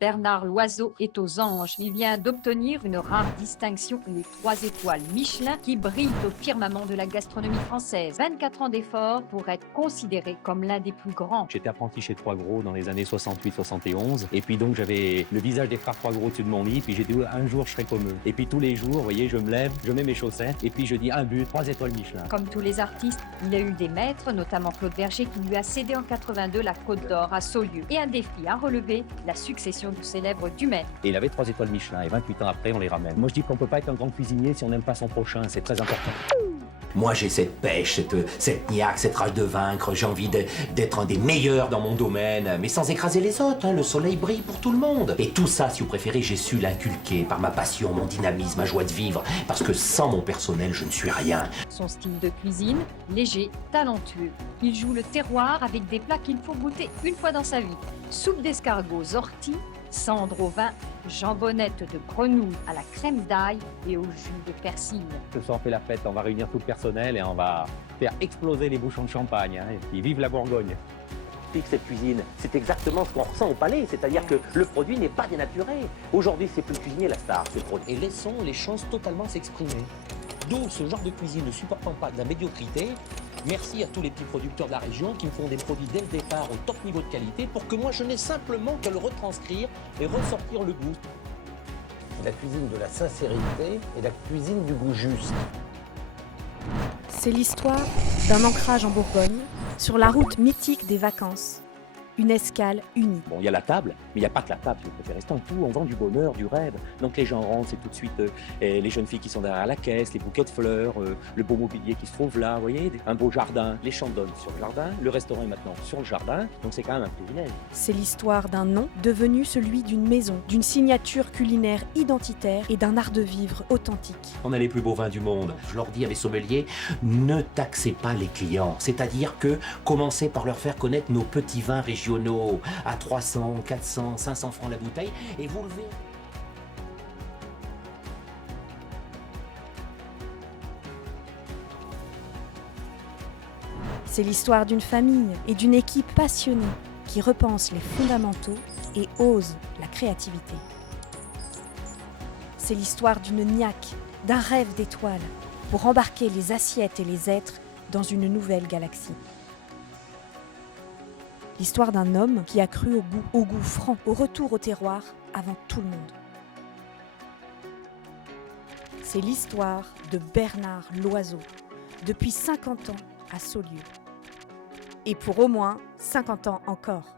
Bernard Loiseau est aux anges. Il vient d'obtenir une rare distinction, les 3 étoiles Michelin, qui brillent au firmament de la gastronomie française. 24 ans d'efforts pour être considéré comme l'un des plus grands. J'étais apprenti chez Trois Gros dans les années 68-71. Et puis donc j'avais le visage des frères Trois Gros au-dessus de mon lit. Puis j'ai dit un jour je serai comme eux. Et puis tous les jours, vous voyez, je me lève, je mets mes chaussettes. Et puis je dis un but, 3 étoiles Michelin. Comme tous les artistes, il a eu des maîtres, notamment Claude Berger, qui lui a cédé en 82 la Côte d'Or à Saulieu. Et un défi à relever, la succession du célèbre du maître. Et il avait 3 étoiles Michelin. Et 28 ans après, on les ramène. Moi je dis qu'on peut pas être un grand cuisinier si on n'aime pas son prochain. C'est très important. Moi, j'ai cette pêche, cette niaque, cette rage de vaincre. J'ai envie d'être un des meilleurs dans mon domaine, mais sans écraser les autres. Hein. Le soleil brille pour tout le monde. Et tout ça, si vous préférez, j'ai su l'inculquer par ma passion, mon dynamisme, ma joie de vivre. Parce que sans mon personnel, je ne suis rien. Son style de cuisine, léger, talentueux. Il joue le terroir avec des plats qu'il faut goûter une fois dans sa vie. Soupe d'escargots ortie, cendre au vin, jambonnette de grenouille à la crème d'ail et au jus de persil. Ce soir on fait la fête, on va réunir tout le personnel et on va faire exploser les bouchons de champagne. Hein, et puis vive la Bourgogne. Cette cuisine, c'est exactement ce qu'on ressent au palais, c'est-à-dire que le produit n'est pas dénaturé. Aujourd'hui, c'est plus le cuisinier la star, c'est le produit. Et laissons les choses totalement s'exprimer. D'où ce genre de cuisine ne supportant pas de la médiocrité. Merci à tous les petits producteurs de la région qui me font des produits dès le départ au top niveau de qualité pour que moi je n'ai simplement qu'à le retranscrire et ressortir le goût. La cuisine de la sincérité et la cuisine du goût juste. C'est l'histoire d'un ancrage en Bourgogne, sur la route mythique des vacances. Une escale unique. Bon, il y a la table, mais il n'y a pas que la table, si vous préférez. C'est un tout, on vend du bonheur, du rêve. Donc les gens rentrent, c'est tout de suite les jeunes filles qui sont derrière la caisse, les bouquets de fleurs, le beau mobilier qui se trouve là, vous voyez, un beau jardin. Les champs donnent sur le jardin, le restaurant est maintenant sur le jardin, donc c'est quand même un privilège. C'est l'histoire d'un nom devenu celui d'une maison, d'une signature culinaire identitaire et d'un art de vivre authentique. On a les plus beaux vins du monde. Je leur dis à mes sommeliers, ne taxez pas les clients. C'est-à-dire que commencez par leur faire connaître nos petits vins régionaux à 300, 400, 500 francs la bouteille et vous le verrez. C'est l'histoire d'une famille et d'une équipe passionnée qui repense les fondamentaux et ose la créativité. C'est l'histoire d'une niaque, d'un rêve d'étoiles pour embarquer les assiettes et les êtres dans une nouvelle galaxie. L'histoire d'un homme qui a cru au goût franc, au retour au terroir avant tout le monde. C'est l'histoire de Bernard Loiseau, depuis 50 ans à Saulieu. Et pour au moins 50 ans encore.